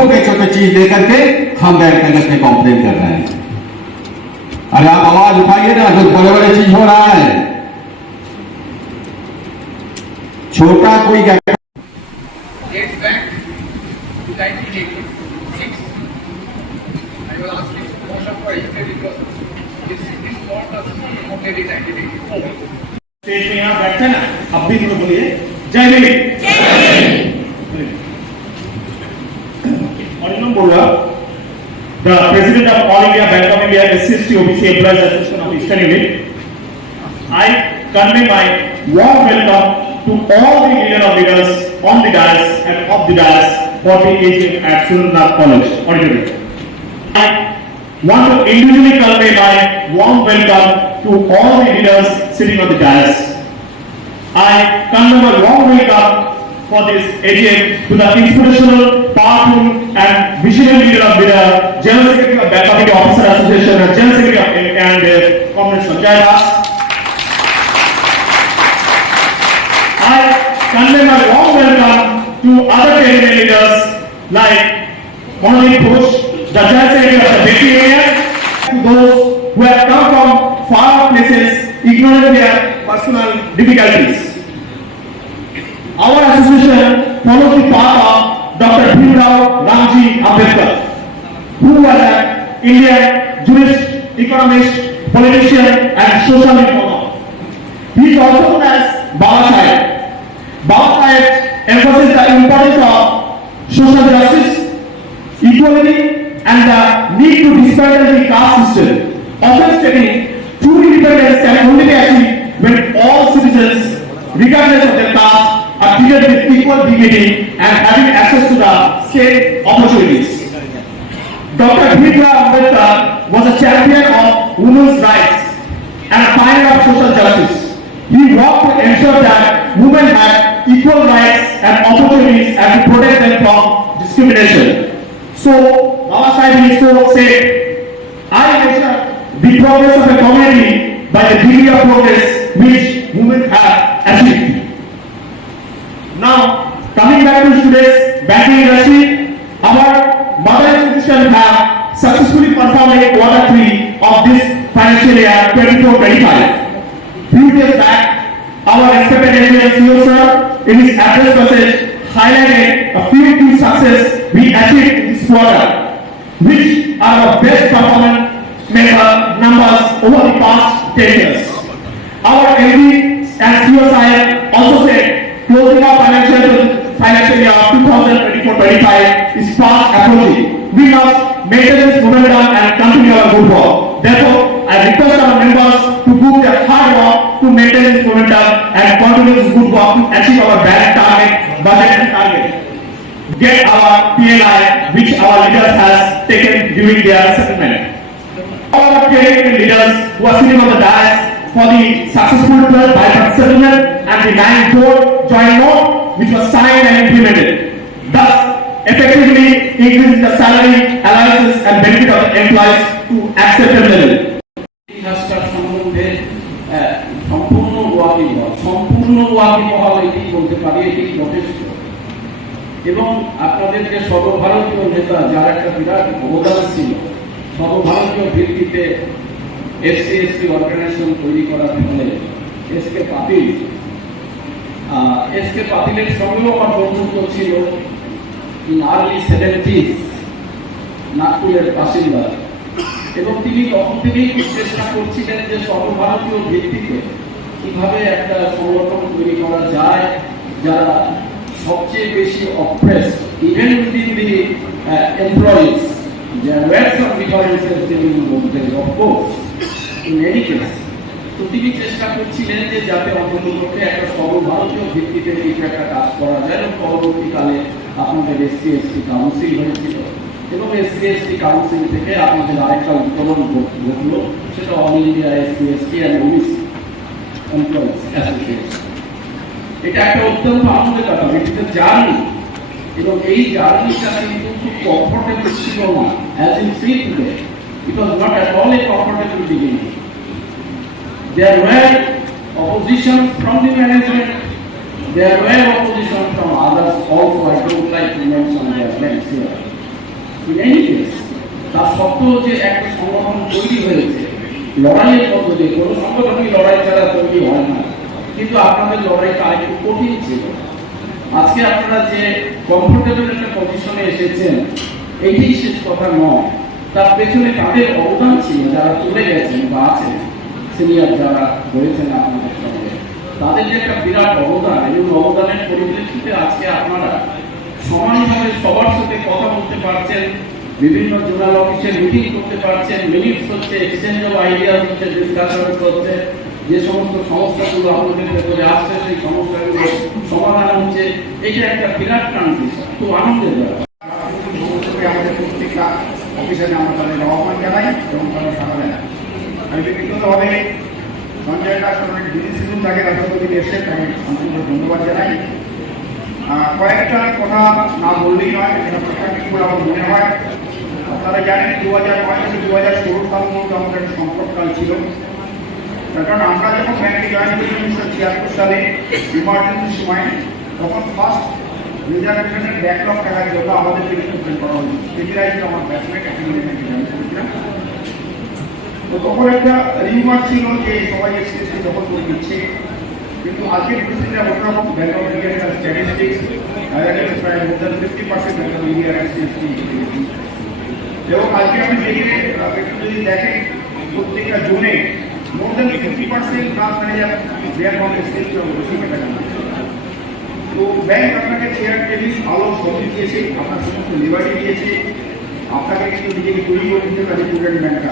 छोटे छोटे चीज़ देकर के हम गैर कागज़ में कॉम्प्लेन कर रहे हैं। अरे आप आवाज़ उठाइए ना जो बड़े बड़े चीज़ हो रहा है। छोटा कोई क्या स्टेज में ना अब भी बोलिए जय Hind. All india bank of india SCST OBC employees association of eastern unit i convey my warm welcome to all the leader of leaders on the dais and off the dais for the AGM at Surendra College auditorium I want to individually convey my warm welcome to all the leaders sitting on the dais. I convey my warm welcome for this AGM to the inspirational, powerful and visionary leader of the General Secretary of of India Officer Association and General Secretary of and uh, Sanjay Das. I convey my warm welcome to other cabinet leaders like Monali Ghosh, the General Secretary of the Mayor, to those who have come from far places, ignoring their personal difficulties. Our association follows the path of Dr. Bhimrao Ramji Ambedkar, who was an Indian jurist, economist, politician, and social reformer. He is also known as Baba Sahib. Baba Sahib emphasizes the importance of social justice, equality, and the need to dismantle the caste system. Often stating, true independence can only be achieved when all citizens, regardless of their caste, treated with equal dignity and having access to the same opportunities. Dr. Bhimrao Ambedkar was a champion of women's rights and a pioneer of social justice. He worked to ensure that women had equal rights and opportunities and to protect them from discrimination. So, our Baba Sahib Nisko said, I measure the progress of a community by the degree of progress which women have achieved. Now, coming back to today's banking industry, our mother institution have successfully performed a quarter three of this financial year 24-25. Few days back, our respected engineer CEO sir, in his address message, highlighted a few key success we achieved this quarter, which are our best performance member numbers over the past 10 years. Our MD and CSI also said closing our financial financial year 2024-25 is fast approaching. We must maintain this momentum and continue our good work. Therefore, I request our members to do their hard work to maintain this momentum and continue this good work to achieve our balanced target, budget and target. Get our PLI which our leaders has taken during their settlement all our caring leaders who are sitting on the dais for the successful 12 bypass settlement and the 9 board joint note which was signed and implemented. Thus, effectively increasing the salary, allowances and benefit of the employees to acceptable level. এবং আপনাদের যে সর্বভারতীয় নেতা যার একটা বিরাট অবদান ছিল সর্বভারতীয় ভিত্তিতে এসসি অর্গানাইজেশন তৈরি করার ফলে এস কে পাতিল। এস কে পাতিলের সঙ্গেও আমার বন্ধুত্ব ছিল। আর্লি সেভেন্টিজ নাগপুরের বাসিন্দা। এবং তিনি তখন থেকেই চেষ্টা করছিলেন যে সর্বভারতীয় ভিত্তিতে কীভাবে একটা সংগঠন তৈরি করা যায়, যারা সবচেয়ে বেশি oppress even within the employees there were some differences in the of course case তো তিনি চেষ্টা করছিলেন যে যাতে অন্ততপক্ষে একটা সর্বভারতীয় ভিত্তিতে কিছু একটা কাজ করা যায় এবং পরবর্তীকালে আপনাদের এসসি এসটি কাউন্সিল হয়েছিল এবং এসসি এসটি কাউন্সিল থেকে আপনাদের আরেকটা উত্তরণ ঘটলো, সেটা all India SC ST and OBC এটা একটা অত্যন্ত আনন্দের ব্যাপার ইটস এ জার্নি। এবং এই জার্নিটা কিন্তু খুব কমফোর্টেবল ছিল না as in see today it was not at all a comfortable beginning There were opposition from the management. There were opposition from others also. I don't like to mention their names here. Any case তার সত্ত্বেও যে একটা সংগঠন তৈরি হয়েছে, লড়াইয়ের দিয়ে, কোনো সংগঠনই লড়াই ছাড়া তৈরি হয় না কিন্তু আপনাদের লড়াইটা আরেকটু কঠিন ছিল আজকে আপনারা যে কমফোর্টেবল একটা পজিশনে এসেছেন, এটাই শেষ কথা নয় তার পেছনে তাদের অবদান ছিল, যারা চলে গেছেন বা আছেন সিনিয়র যারা রয়েছেন আপনাদের সঙ্গে, তাদের যে একটা বিরাট অবদান এবং অবদানের পরিপ্রেক্ষিতে আজকে আপনারা সমানভাবে সবার সাথে কথা বলতে পারছেন, বিভিন্ন জোনাল অফিসে মিটিং করতে পারছেন মিনিটস হচ্ছে এক্সচেঞ্জ অফ আইডিয়া হচ্ছে ডিসকাশন হচ্ছে, যে সমস্ত সমস্যাগুলো আপনাদের ভেতরে আসছে, সেই সমস্যাগুলো সমাধান হচ্ছে এটা একটা বিরাট ট্রানজিশন খুব আনন্দের ব্যাপার আমাদের প্রত্যেকটা অফিসারে আমরা তাদের আহ্বান জানাই এবং তারা দেয় আমি ব্যক্তিগতভাবে সঞ্জয় দাস সিজন তাকে রাষ্ট্রপতি এসে তাকে আন্তরিক ধন্যবাদ জানাই। কয়েকটা কথা না বললেই নয় এটা প্রাসঙ্গিক বলে আমার মনে হয়? আপনারা জানেন দু হাজার নয় থেকে দু হাজার ষোলো সাল পর্যন্ত আমাদের একটা সংকটকাল ছিল। তার কারণ আমরা যখন ব্যাংকে জয়েন করি উনিশশো ছিয়াত্তর সালে ইমার্জেন্সি সময়, তখন ফার্স্ট রিজার্ভেশনের ব্যাকলগ টাকার জন্য আমাদের করা হয়েছে সেটাই আমার ব্যাচমেট একাডেমি ব্যাংকে করেছিলাম তো তখন একটা রিমার্ক ছিল যে সবাই এক্সপ্রেসে দখল করে নিচ্ছে কিন্তু আজকের পরিস্থিতিটা অন্যরকম ব্যাংক অফ ইন্ডিয়ার স্ট্যাটিস্টিক্স দেখা গেছে প্রায় more than fifty percent bank of ইন্ডিয়ার এবং আজকে আপনি দেখে আহ, একটু যদি দেখেন প্রত্যেকটা জোনে more than fifty percent branch manager দেয়ার মধ্যে স্টেজ তো ব্যাংক আপনাকে চেয়ার টেবিল ভালো সবজি দিয়েছে আপনার সমস্ত লিবারি দিয়েছে আপনাকে কিন্তু নিজেকে তৈরি করে দিতে পারে স্টুডেন্ট ব্যাংকটা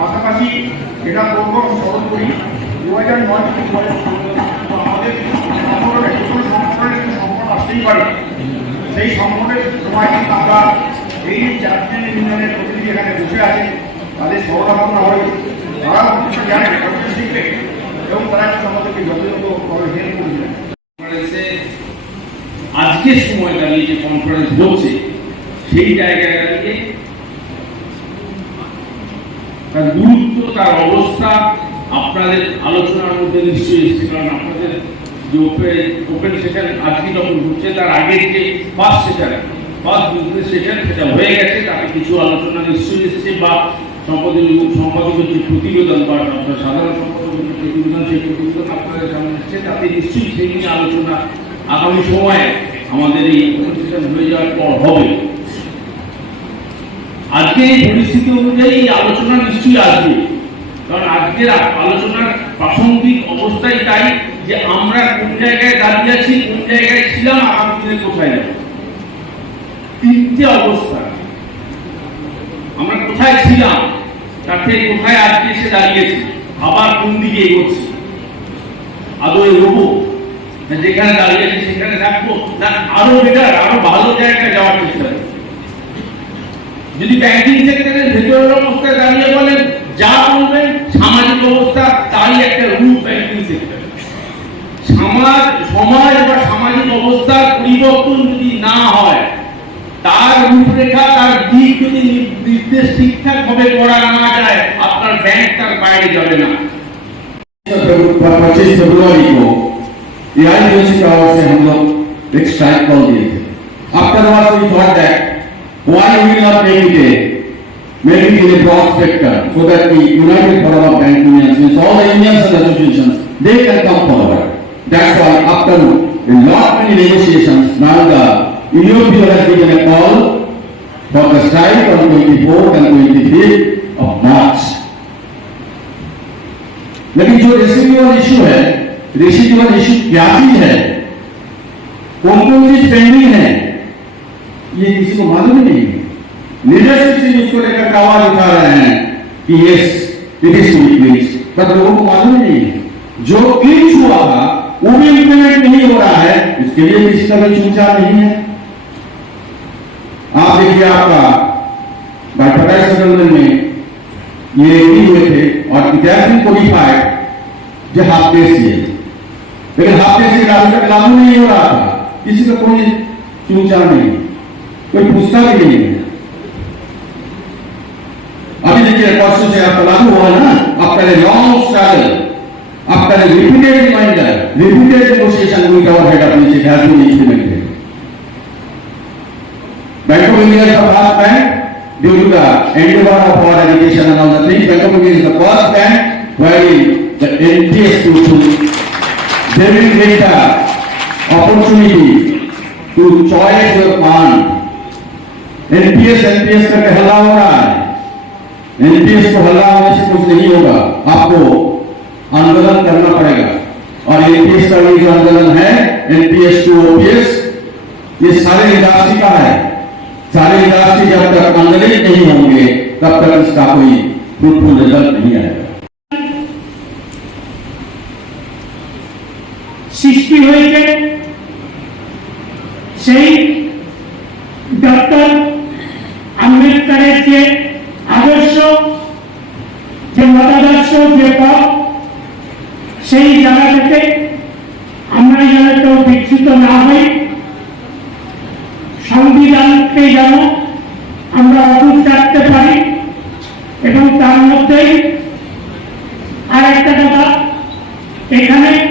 পাশাপাশি এটা করব স্মরণ করি দু হাজার নয় আমাদের সংগঠনের সংকট আসতেই পারে। সেই সংকটের সময় কিন্তু আমরা এই চারজন ইউনিয়নের প্রতিনিধি এখানে বসে আছে, তাদের সহভাবনা হয়। তারা অবশ্য জানেন অবশ্য শিখবে এবং তারা কিন্তু আমাদেরকে যথাযথভাবে হেল্প করবে আজকের সময় দাঁড়িয়ে যে কনফারেন্স হচ্ছে, সেই দাঁড়িয়ে তার গুরুত্ব তার অবস্থা আপনাদের আলোচনার মধ্যে নিশ্চয়ই এসছে, কারণ আপনাদের যে ওপেন ওপেন সেশন আজকে যখন হচ্ছে, তার আগের যে ফার্স্ট সেশন ফার্স্ট সেশন সেটা হয়ে গেছে, তাতে কিছু আলোচনা নিশ্চয়ই এসেছে, বা সম্পাদক সম্পাদকের যে প্রতিবেদন, বা আপনার সাধারণ সম্পাদকের যে প্রতিবেদন, সেই প্রতিবেদন আপনাদের সামনে এসেছে, তাতে নিশ্চয়ই সেই নিয়ে আলোচনা আগামী সময়ে আমাদের এই সেশন হয়ে যাওয়ার পর হবে। আজকে এই পরিস্থিতি অনুযায়ী আলোচনা নিশ্চয়ই আসবে। কারণ আজকের আলোচনার প্রাসঙ্গিক অবস্থাই তাই যে আমরা কোন জায়গায় দাঁড়িয়ে আছি, কোন জায়গায় ছিলাম, আগামী দিনে কোথায় যাব। তিনটে অবস্থা। আমরা কোথায় ছিলাম, তার থেকে কোথায় আজকে এসে দাঁড়িয়েছি, আবার কোন দিকে এগোচ্ছি। আদৌ এগোবো? যেখানে দাঁড়িয়েছি সেখানে থাকব? না, আরও বেটার আরও ভালো জায়গায় যাওয়ার চেষ্টা করব। যদি ব্যাংকিং সেক্টরের ভেতরের অবস্থায় দাঁড়িয়ে বলেন যা বলবেন সামাজিক অবস্থা তারই একটা রূপ ব্যাংকিং সেক্টর সমাজ সমাজ বা সামাজিক অবস্থার পরিবর্তন যদি না হয় তার রূপরেখা তার দিক যদি নি- নির্দেশ ঠিকঠাক ভাবে করা না যায় আপনার ব্যাংক তার বাইরে যাবে না पच्चीस फरवरी को एआईयूसी की ओर से हम लोग एक स्ट्राइक कॉल दिए थे after what we thought that why we not make it make it a broad spectrum so that the United of Bank Unions all the unions and associations they can come forward. That's why after a lot many negotiations now the UNIO has given a call for the strike on 24th and 25th of March. लेकिन जो residual issue है residual issue क्या चीज़ है कौन कौन चीज़ pending है ये किसी को मालूम ही नहीं है। लीडरशिप से इसको लेकर के आवाज़ उठा रहे हैं कि यस इट इज़ टू पर लोगों को मालूम ही नहीं है। जो क्लिच हुआ था, वो भी इम्प्लीमेंट नहीं हो रहा है इसके लिए किसी का भी चूचा नहीं है। आप देखिए आपका ट्राइपाटाइज सेटलमेंट में ये एग्री हुए थे और इट हैज़ बीन कोडिफाइड जो हाफ़ डेज़ ये लेकिन हाफ़ डेज़ के लागू नहीं हो रहा था। किसी का कोई चूचा नहीं कोई पूछता भी नहीं है अभी देखिए परसों से आपका लागू हुआ ना after a long struggle after a repeated reminder repeated negotiation with our head of ministry has been implemented Bank of India is the first bank due to the endeavor of our education and all the things. Bank of India is the first bank where the NPS to, to they will get the opportunity to choice your fund. NPS NPS करके हल्ला हो रहा है NPS को हल्ला होने से कुछ नहीं होगा आपको आंदोलन करना पड़ेगा और एनपीएस का ये जो आंदोलन है एनपीएस टू ओपीएस ये सारे इंडस्ट्री का है सारे इंडस्ट्री जब तक आंदोलित नहीं होंगे तब तक इसका कोई फ्रूटफुल रिजल्ट नहीं आएगा সৃষ্টি হয়েছে সেই ডক্টর আম্বেদকরের যে আদর্শ যে মতাদর্শ যে পথ, সেই জায়গা থেকে আমরা যেন কেউ বিচ্যুত না হই। সংবিধানকে যেন আমরা অটুট রাখতে পারি। এবং তার মধ্যেই আর একটা কথা, এখানে